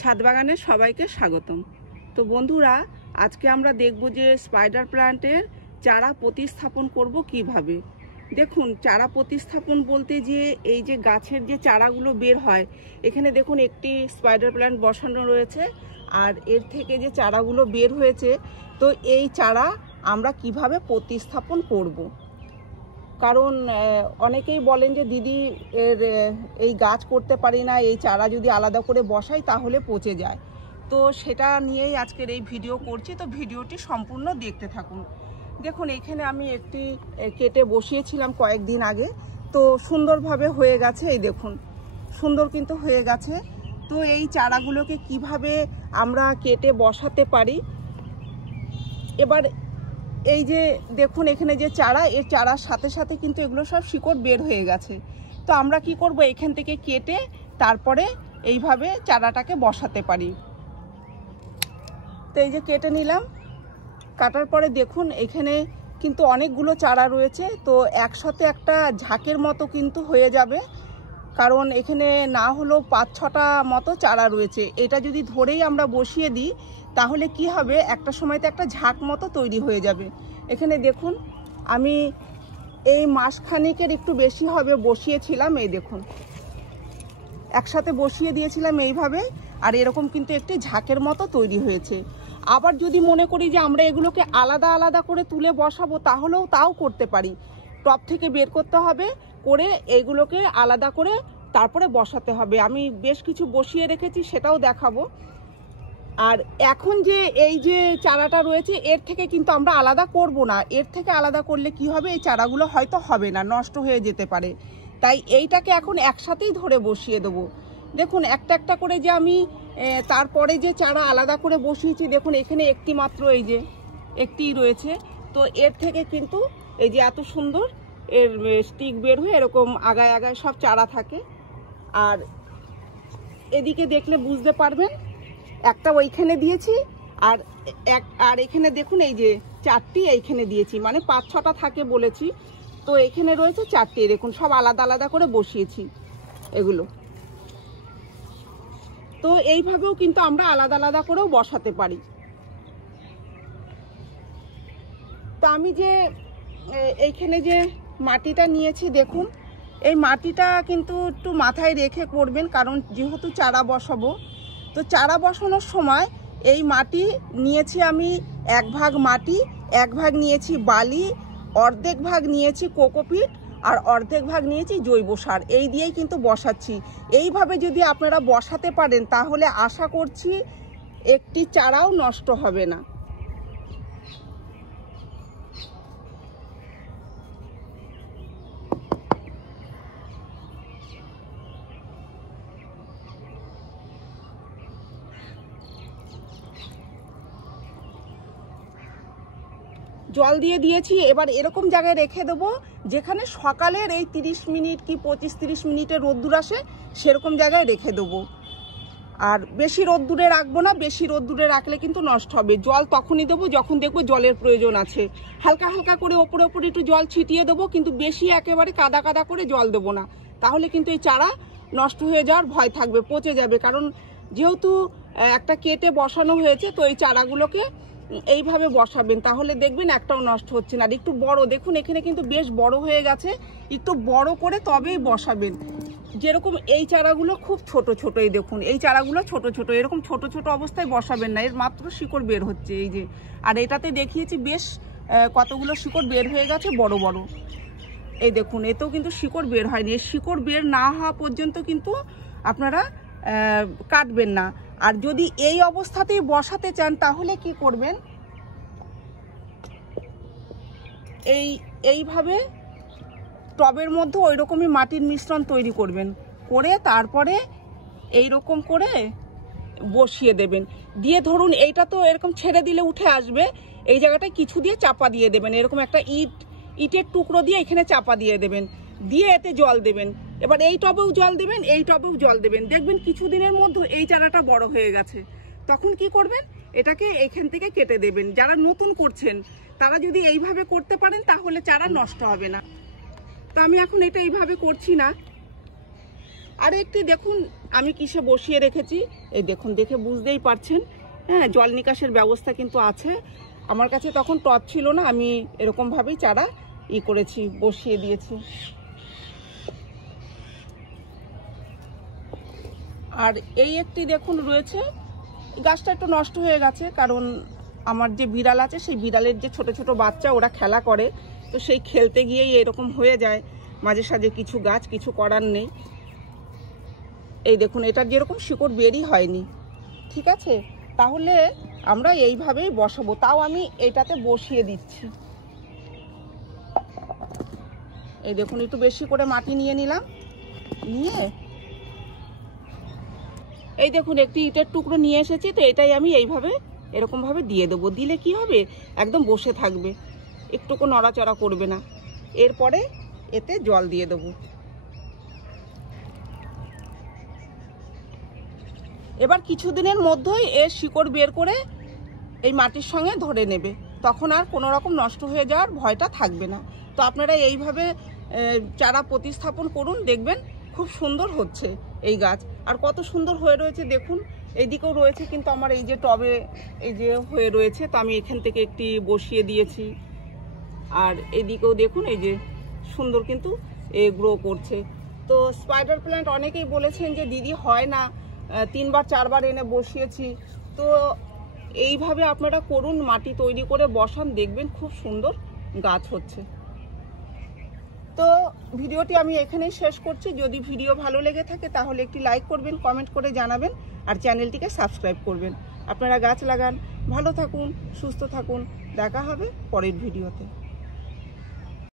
ছাদ বাগানে সবাইকে স্বাগতম। তো বন্ধুরা, আজকে আমরা দেখব যে স্পাইডার প্ল্যান্টের চারা প্রতিস্থাপন করব কিভাবে। দেখুন, চারা প্রতিস্থাপন বলতে যে এই যে গাছের যে চারাগুলো বের হয়, এখানে দেখুন একটি স্পাইডার প্ল্যান্ট বসানো রয়েছে আর এর থেকে যে চারাগুলো বের হয়েছে, তো এই চারা আমরা কিভাবে প্রতিস্থাপন করব। কারণ অনেকেই বলেন যে দিদি এই গাছ করতে পারি না, এই চারা যদি আলাদা করে বসাই তাহলে পচে যায়। তো সেটা নিয়েই আজকের এই ভিডিও করছি, তো ভিডিওটি সম্পূর্ণ দেখতে থাকুন। দেখুন, এখানে আমি একটি কেটে বসিয়েছিলাম কয়েকদিন আগে, তো সুন্দরভাবে হয়ে গেছে। এই দেখুন, সুন্দর কিন্তু হয়ে গেছে। তো এই চারাগুলোকে কিভাবে আমরা কেটে বসাতে পারি। এবার এই যে দেখুন, এখানে যে চারা, এর চারার সাথে সাথে কিন্তু এগুলো সব শিকড় বের হয়ে গেছে। তো আমরা কি করব, এখান থেকে কেটে তারপরে এইভাবে চারাটাকে বসাতে পারি। তো এই যে কেটে নিলাম, কাটার পরে দেখুন এখানে কিন্তু অনেকগুলো চারা রয়েছে। তো একসাথে একটা ঝাঁকের মতো কিন্তু হয়ে যাবে, কারণ এখানে না হলেও 5-6টা মতো চারা রয়েছে। এটা যদি ধরেই আমরা বসিয়ে দিই তাহলে কি হবে, একটা সময়তে একটা ঝাঁক মতো তৈরি হয়ে যাবে। এখানে দেখুন, আমি এই মাসখানেকের একটু বেশি হবে বসিয়েছিলাম। এই দেখুন, একসাথে বসিয়ে দিয়েছিলাম এইভাবে, আর এরকম কিন্তু একটি ঝাঁকের মতো তৈরি হয়েছে। আবার যদি মনে করি যে আমরা এগুলোকে আলাদা আলাদা করে তুলে বসাবো, তাহলেও তাও করতে পারি। টব থেকে বের করতে হবে, করে এইগুলোকে আলাদা করে তারপরে বসাতে হবে। আমি বেশ কিছু বসিয়ে রেখেছি, সেটাও দেখাবো। আর এখন যে এই যে চারাটা রয়েছে, এর থেকে কিন্তু আমরা আলাদা করব না। এর থেকে আলাদা করলে কি হবে, এই চারাগুলো হয়তো হবে না, নষ্ট হয়ে যেতে পারে। তাই এইটাকে এখন একসাথেই ধরে বসিয়ে দেবো। দেখুন, একটা একটা করে যে আমি তারপরে যে চারা আলাদা করে বসিয়েছি, দেখুন এখানে একটি মাত্র, এই যে একটিই রয়েছে। তো এর থেকে কিন্তু এই যে এত সুন্দর এর স্টিক বের হয়ে এরকম আগায় আগায় সব চারা থাকে। আর এদিকে দেখলে বুঝতে পারবেন, একটা ওইখানে দিয়েছি আর এখানে দেখুন এই যে 4টি এইখানে দিয়েছি, মানে 5-6টা থাকে বলেছি। তো এখানে রয়েছে 4টি, দেখুন সব আলাদা আলাদা করে বসিয়েছি এগুলো। তো এইভাবেও কিন্তু আমরা আলাদা আলাদা করেও বসাতে পারি। তো আমি যে এইখানে যে মাটিটা নিয়েছি, দেখুন এই মাটিটা কিন্তু একটু মাথায় রেখে করবেন, কারণ যেহেতু চারা বসাবো। তো চারা বসানোর সময় এই মাটি নিয়েছি আমি 1 ভাগ মাটি, 1 ভাগ নিয়েছি বালি, অর্ধেক ভাগ নিয়েছি কোকোপিট, আর অর্ধেক ভাগ নিয়েছি জৈব সার। এই দিয়েই কিন্তু বসাচ্ছি। এইভাবে যদি আপনারা বসাতে পারেন তাহলে আশা করছি একটি চারাও নষ্ট হবে না। জল দিয়ে দিয়েছি, এবার এরকম জায়গায় রেখে দেবো যেখানে সকালের এই 30 মিনিট কি 25-30 মিনিটের রোদ্দুর আসে, সেরকম জায়গায় রেখে দেবো। আর বেশি রোদ্দুরে রাখবো না, বেশি রোদ্দুরে রাখলে কিন্তু নষ্ট হবে। জল তখনই দেবো যখন দেখবো জলের প্রয়োজন আছে। হালকা হালকা করে ওপরে ওপরে একটু জল ছিটিয়ে দেবো, কিন্তু বেশি একেবারে কাদা কাদা করে জল দেবো না, তাহলে কিন্তু এই চারা নষ্ট হয়ে যাওয়ার ভয় থাকবে, পচে যাবে। কারণ যেহেতু একটা কেটে বসানো হয়েছে, তো এই চারাগুলোকে এইভাবে বসাবেন, তাহলে দেখবেন একটাও নষ্ট হচ্ছে না। আর একটু বড়, দেখুন এখানে কিন্তু বেশ বড় হয়ে গেছে, একটু বড় করে তবেই বসাবেন। যেরকম এই চারাগুলো খুব ছোট ছোট, এই দেখুন এই চারাগুলো ছোট ছোট, এরকম ছোট ছোট অবস্থায় বসাবেন না, এর মাত্র শিকড় বের হচ্ছে এই যে। আর এটাতে দেখিয়েছি বেশ কতগুলো শিকড় বের হয়ে গেছে বড় বড়। এই দেখুন, এতেও কিন্তু শিকড় বের হয়নি। এই শিকড় বের না হওয়া পর্যন্ত কিন্তু আপনারা কাটবেন না। আর যদি এই অবস্থাতেই বসাতে চান তাহলে কি করবেন, এইভাবে টবের মধ্যে ওই রকমই মাটির মিশ্রণ তৈরি করবেন, করে তারপরে এই রকম করে বসিয়ে দেবেন। দিয়ে ধরুন এইটা তো এরকম ছেড়ে দিলে উঠে আসবে, এই জায়গাটায় কিছু দিয়ে চাপা দিয়ে দেবেন, এরকম একটা ইটের টুকরো দিয়ে এখানে চাপা দিয়ে দেবেন, দিয়ে এতে জল দেবেন। এবার এই টবেও জল দেবেন, এই টবেও জল দেবেন, দেখবেন কিছুদিনের মধ্যে এই চারাটা বড় হয়ে গেছে। তখন কি করবেন, এটাকে এখান থেকে কেটে দেবেন। যারা নতুন করছেন তারা যদি এইভাবে করতে পারেন তাহলে চারা নষ্ট হবে না। তো আমি এখন এটা এইভাবে করছি না, আর একটি দেখুন আমি কিসে বসিয়ে রেখেছি, এই দেখুন, দেখে বুঝতেই পারছেন। হ্যাঁ, জল নিকাশের ব্যবস্থা কিন্তু আছে। আমার কাছে তখন টব ছিল না, আমি এরকমভাবেই চারা করেছি, বসিয়ে দিয়েছি। আর এই একটি দেখুন রয়েছে, গাছটা একটু নষ্ট হয়ে গেছে, কারণ আমার যে বিড়াল আছে সেই বিড়ালের যে ছোট ছোট বাচ্চা ওরা খেলা করে, তো সেই খেলতে গিয়েই এরকম হয়ে যায় মাঝে সাঝে কিছু গাছ, কিছু করার নেই। এই দেখুন, এটার যেরকম শিকড় বেরই হয়নি, ঠিক আছে, তাহলে আমরা এইভাবেই বসাবো। তাও আমি এটাতে বসিয়ে দিচ্ছি। এই দেখুন, একটু বেশি করে মাটি নিয়ে নিলাম, নিয়ে এই দেখুন একটি ইটের টুকরো নিয়ে এসেছি, তো এটাই আমি এইভাবে এরকমভাবে দিয়ে দেবো। দিলে কি হবে, একদম বসে থাকবে, একটুকু নড়াচড়া করবে না। এরপরে এতে জল দিয়ে দেবো। এবার কিছুদিনের মধ্যেই এর শিকড় বের করে এই মাটির সঙ্গে ধরে নেবে, তখন আর কোনো রকম নষ্ট হয়ে যাওয়ার ভয়টা থাকবে না। তো আপনারা এইভাবে চারা প্রতিস্থাপন করুন, দেখবেন খুব সুন্দর হচ্ছে এই গাছ। আর কত সুন্দর হয়ে রয়েছে দেখুন, এইদিকেও রয়েছে, কিন্তু আমার এই যে টবে এই যে হয়ে রয়েছে, তো আমি এখান থেকে একটি বসিয়ে দিয়েছি। আর এদিকেও দেখুন, এই যে সুন্দর কিন্তু গ্রো করছে। তো স্পাইডার প্ল্যান্ট অনেকেই বলেছেন যে দিদি হয় না, 3বার 4বার এনে বসিয়েছি। তো এইভাবে আপনারা করুন, মাটি তৈরি করে বসান, দেখবেন খুব সুন্দর গাছ হচ্ছে। তো ভিডিওটি আমি এখানেই শেষ করছি। যদি ভিডিও ভালো লেগে থাকে তাহলে একটি লাইক করবেন, কমেন্ট করে জানাবেন, আর চ্যানেলটিকে সাবস্ক্রাইব করবেন। আপনারা গাছ লাগান, ভালো থাকুন, সুস্থ থাকুন। দেখা হবে পরের ভিডিওতে।